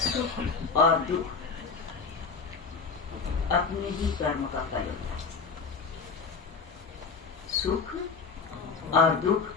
सुख और दुख अपने ही कर्म का फल होता है। सुख और दुख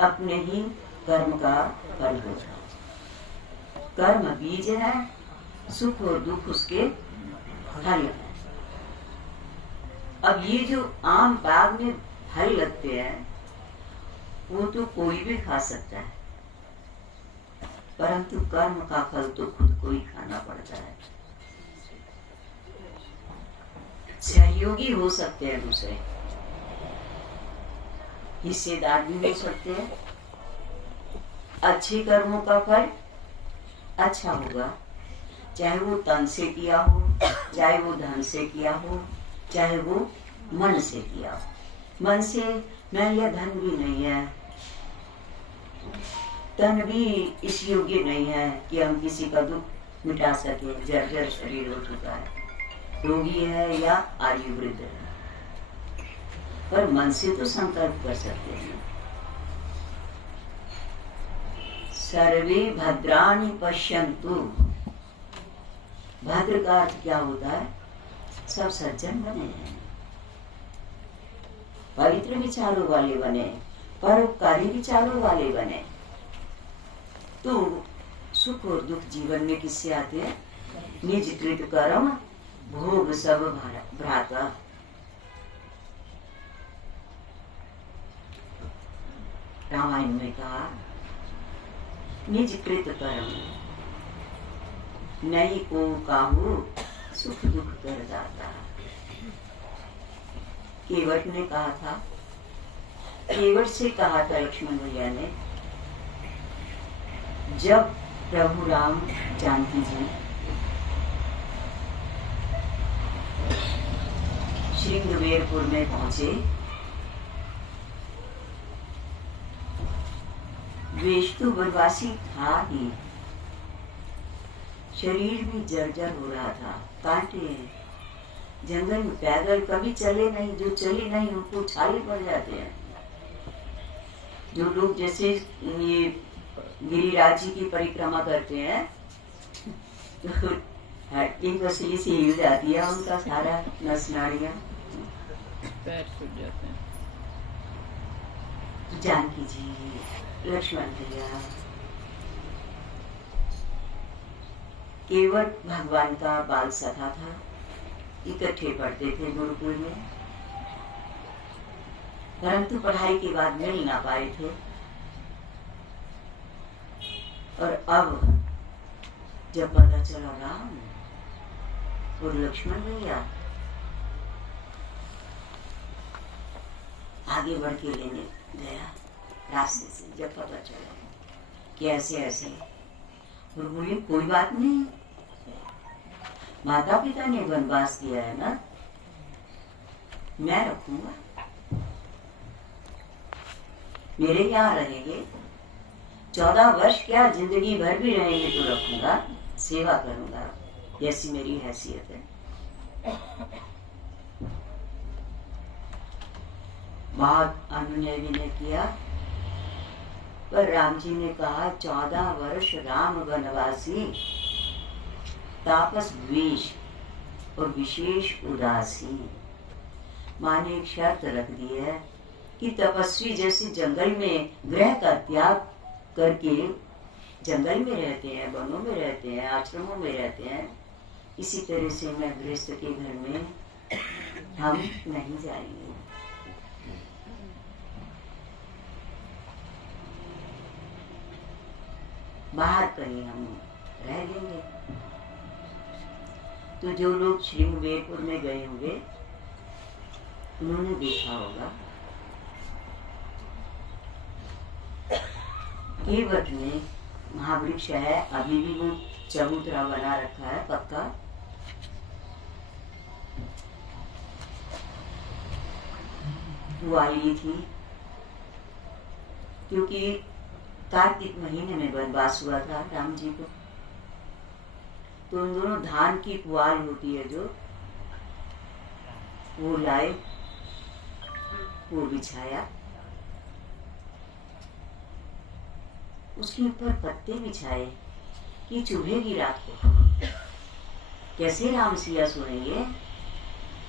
अपने ही कर्म का फल होता है। कर्म बीज है, सुख और दुख उसके फल है। अब ये जो आम बाग में फल लगते हैं वो तो कोई भी खा सकता है, परंतु कर्म का फल तो खुद को ही खाना पड़ता है। सहयोगी हो सकते हैं दूसरे, हिस्सेदार भी हो सकते हैं। अच्छे कर्मों का फल अच्छा होगा, चाहे वो तन से किया हो, चाहे वो धन से किया हो, चाहे वो मन से किया हो। मन से मैं यह धन भी नहीं है, तन भी इस योग्य नहीं है कि हम किसी का दुख मिटा सके, जर्जर शरीर हो चुका है, रोगी है या आयु वृद्ध है, पर मन से तो संकल्प कर सकते हैं। सर्वे भद्राणि पश्यन्तु, भद्र का अर्थ क्या होता है? सब सज्जन बने हैं, पवित्र विचारों वाले बने, परोपकारी विचारों वाले बने। तो सुख और दुख जीवन में किससे आते हैं? निज कृत कर्म भोग सब भ्राता। रामायण में कहा निज कृत कर्म नहीं को काहू सुख दुख कर दाता। केवट ने कहा था, केवट से कहा था लक्ष्मण भैया ने, जब प्रभु राम जानकी जी श्रृंगवेरपुर में पहुंचे, द्वेष तो वनवासी था ही, शरीर भी जर्जर हो रहा था, कांटे जंगल में पैदल कभी चले नहीं, जो चले नहीं उनको छाले पड़ जाते हैं। जो लोग जैसे ये गिरिराज जी की परिक्रमा करते हैं तो हड्डी पसली से हिल जाती है उनका सारा नस नाड़ियां, पैर छूट जाते हैं। जानकी जी, लक्ष्मण भैया, केवट भगवान का बाल सखा था, इकट्ठे पढ़ते थे गुरुकुल में, परंतु पढ़ाई के बाद मिल ना पाए थे। और अब जब पता चला राम और लक्ष्मण भैया आगे बढ़ के लेने गया रास्ते से, जब पता चला कि ऐसे ऐसे, और बोले कोई बात नहीं, माता पिता ने वनवास दिया है ना, मैं रखूंगा, मेरे यहाँ रहेंगे, 14 वर्ष क्या जिंदगी भर भी रहेंगे तो रखूंगा, सेवा करूंगा, जैसी मेरी हैसियत है। बहुत अनुनय विनय किया, पर राम जी ने कहा 14 वर्ष राम वनवासी, तापस द्वेष और विशेष उदासी। माँ ने एक शर्त रख दी है कि तपस्वी जैसे जंगल में गृह का त्याग करके जंगल में रहते हैं, वनों में रहते हैं, आश्रमों में रहते हैं, इसी तरह से मैं गृहस्थ के घर में हम नहीं जाएंगे। बाहर कहीं हम रह लेंगे। तो जो लोग श्रृंगवेरपुर में गए होंगे उन्होंने देखा होगा केवट में महावृक्ष है, अभी भी वो चबूतरा बना रखा है पक्का, वो आई थी क्योंकि कार्तिक महीने में वनवास हुआ था राम जी को। तो उन दोनों धान की पुआल होती है जो, वो लाए, वो बिछाया, उसके ऊपर पत्ते बिछाए कि चुभेगी रात को। कैसे राम सिया सोएंगे?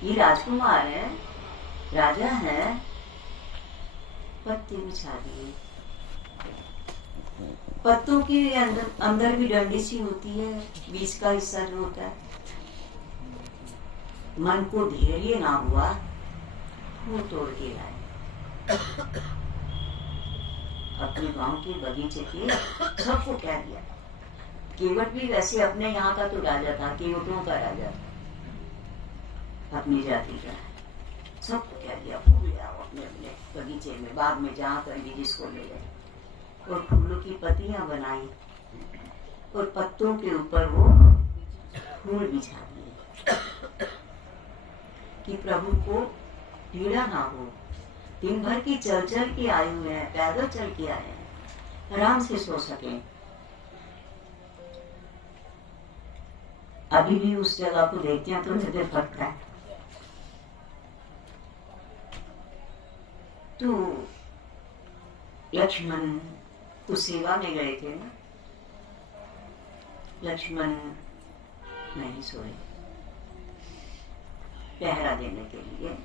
ये राजकुमार है, राजा है, पत्ते बिछा दिए। पत्तों के अंदर भी डंडी सी होती है, बीच का हिस्सा जो होता है। मन को धैर्य ना हुआ, वो तोड़ के लाए। अपने गांव के बगीचे के सबको कह दिया। केवट भी वैसे अपने यहाँ का तो राजा था, केवटों का राजा, अपनी जाति का। सबको कह दिया फूल ले आओ अपने अपने बगीचे में, बाग में, जहाँ पर भी जिसको ले जाए। और फूलों की पत्तियां बनाई और पत्तों के ऊपर वो फूल बिछा दिए कि प्रभु को पीड़ा ना हो। दिन भर की चल चल के आए हुए हैं, पैदल चल के आए हैं, आराम से सो सके। अभी भी उस जगह को देखते हैं तो हृदय फटता है। तो लक्ष्मण उस सेवा में गए थे ना, लक्ष्मण नहीं सोए, पहरा देने के लिए।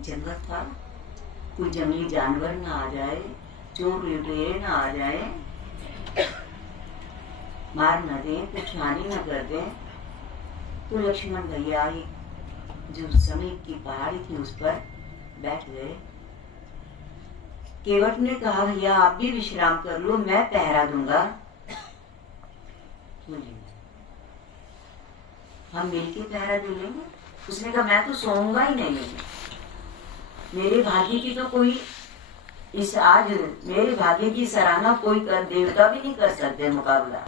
जंगल था, कोई जंगली जानवर ना आ जाए, चोर लुटेरे ना आ जाए, मार न दे, कुछ हानि न कर दे। तो लक्ष्मण भैया जो समीप की पहाड़ी थी उस पर बैठ गए। केवट ने कहा भैया आप भी विश्राम कर लो, मैं पहरा दूंगा। हम मिलके पहरा दे लेंगे। उसने कहा मैं तो सोऊंगा ही नहीं, मेरे भाग्य की तो कोई आज मेरे भाग्य की सराहना कोई देवता भी नहीं कर सकते मुकाबला।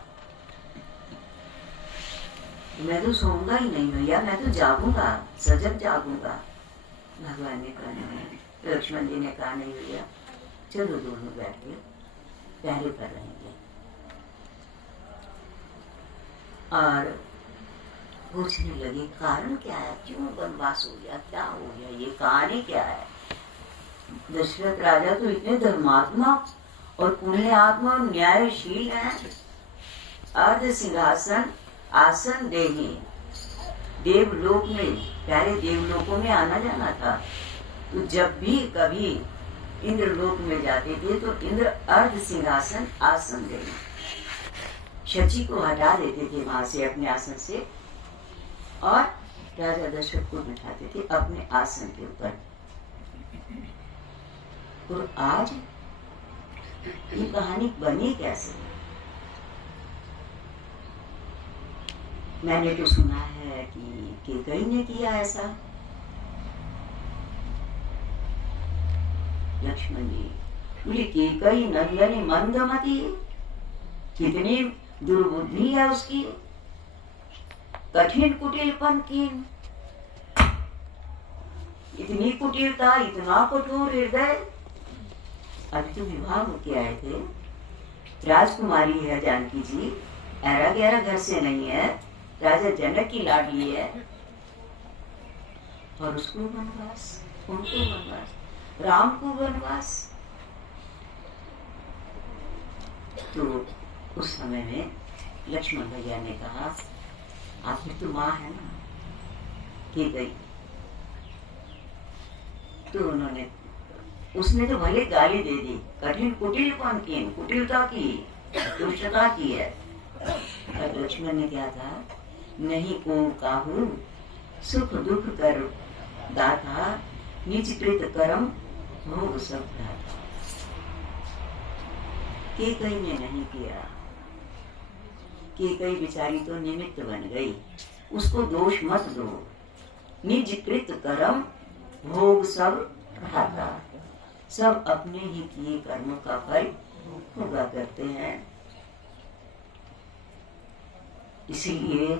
मैं तो सोऊंगा ही नहीं भैया, मैं तो जागूंगा, सजग जागूंगा। भगवान ने कहा नहीं, लक्ष्मण जी ने कहा नहीं भैया चलो दोनों बैठ के पहरे पर रहेंगे। और पूछने लगे कारण क्या है, क्यों वनवास हो गया, क्या हो गया, ये कहानी क्या है। दशरथ राजा तो इतने धर्मात्मा और पुण्यात्मा और न्यायशील हैं। अर्ध सिंहासन आसन देही, देवलोक में, पहले देवलोकों में आना जाना था। तो जब भी कभी इंद्रलोक में जाते थे तो इंद्र अर्ध सिंहासन आसन देही, शची को हटा देते थे वहां से अपने आसन से और राजा दशरथ को बिठाते थे अपने आसन के ऊपर। और आज ये कहानी बनी कैसे? मैंने तो सुना है कि केकई ने किया ऐसा। लक्ष्मण जी बोले केकई नंदनी मंदमती, कितनी दुर्बुद्धि है उसकी, कठिन कुटिलपन की, इतनी कुटिलता, इतना कठोर हृदय। अभी तो विवाह होके आए थे, राजकुमारी है जानकी जी, ऐरा गहरा घर से नहीं है, राजा जनक की लाडली है, और उसको वनवास, उनको वनवास, राम को वनवास। तो उस समय में लक्ष्मण भैया ने कहा आखिर तो माँ है ना, की गई। तो उन्होंने, उसने तो भले गाली दे दी, कठिन कुटिलपन की, कुटिलता की, दुष्टता की है। और लक्ष्मण ने क्या कहा, नहीं को काहू सुख दुख कर दाता, निज कृत कर्म भोग सब दाता। केकई ने नहीं किया, केकई बेचारी तो निमित्त बन गई, उसको दोष मत दो। निज कृत कर्म भोग सब खाता, सब अपने ही किए कर्मों का फल भोगा करते हैं। इसीलिए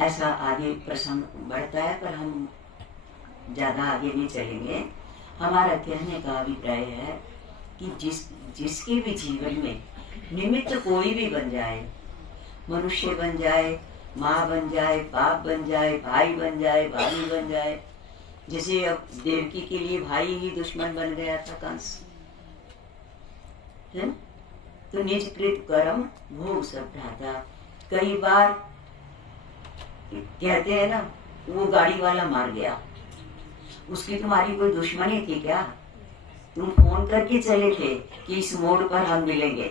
ऐसा आगे प्रसंग बढ़ता है, पर हम ज्यादा आगे नहीं चलेंगे। हमारा कहने का अभिप्राय है कि जिसके भी जीवन में निमित्त कोई भी बन जाए, मनुष्य बन जाए, माँ बन जाए, बाप बन जाए, भाई बन जाए, भाभी बन जाए। जैसे अब देवकी के लिए भाई ही दुश्मन बन गया था कंस, है? तो निजकृत कर्म वो सब था। कई बार कहते हैं ना, वो गाड़ी वाला मार गया, उसकी तुम्हारी कोई दुश्मनी थी क्या? तुम फोन करके चले थे कि इस मोड़ पर हम मिलेंगे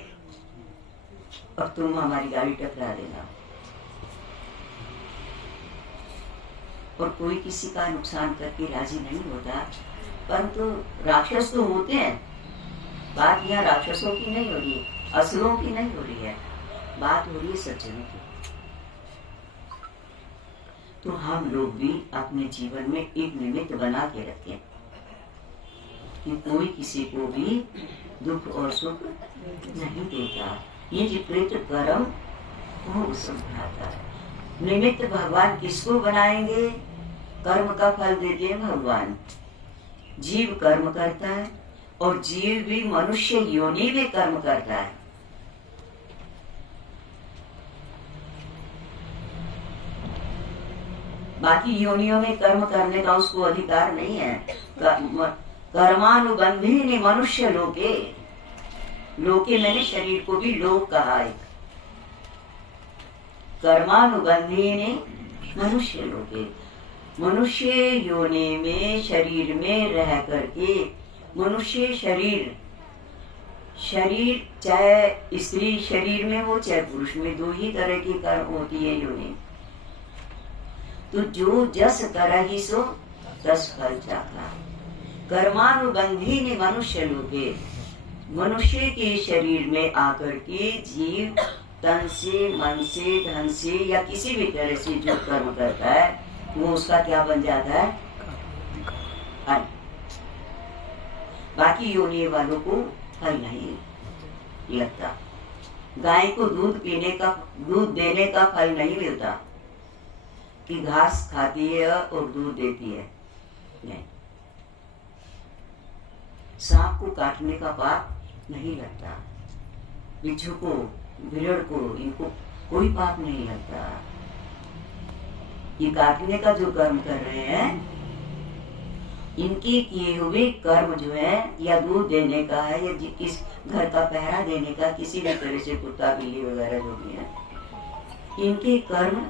और तुम हमारी गाड़ी टकरा देना। और कोई किसी का नुकसान करके राजी नहीं होता, परंतु राक्षस तो होते हैं। बात यहाँ राक्षसों की नहीं हो रही, असुरों की नहीं हो रही है, बात हो रही है सज्जनों की। तो हम लोग भी अपने जीवन में एक निमित्त बना के रखें कि कोई किसी को भी दुख और सुख नहीं देता। ये विपरीत कर्म वो संभलाता है। निमित्त भगवान किसको बनाएंगे? कर्म का फल देते हैं भगवान। जीव कर्म करता है और जीव भी मनुष्य योनि में कर्म करता है। बाकी योनियों में कर्म करने का उसको अधिकार नहीं है। कर्मानुबंधी मनुष्य लोके, लोके मैंने शरीर को भी लोक कहा है। कर्मानुबंधी ने मनुष्य लोके, मनुष्य योनि में शरीर में रह करके, मनुष्य शरीर चाहे स्त्री शरीर में हो चाहे पुरुष में, दो ही तरह की कर्म होती है योनि। तो जो जस करहि सो तस फल चाखा। कर्मानुबंधी ने मनुष्य लोके, मनुष्य के शरीर में आकर के जीव तन से, मन से, धन से या किसी भी तरह से जो कर्म करता है वो उसका क्या बन जाता है? फल। बाकी योनि वालों को फल नहीं लगता। गाय को दूध देने का फल नहीं मिलता कि घास खाती है और दूध देती है, नहीं। सांप को काटने का पाप नहीं लगता, बिच्छू को, गिलहड़ को, इनको कोई पाप नहीं लगता। ये काटने का जो कर्म कर रहे हैं, इनके किए हुए कर्म जो है, या दूध देने का है या किस घर का पहरा देने का, किसी भी तरह से कुत्ता बिल्ली वगैरह जो भी है, इनके कर्म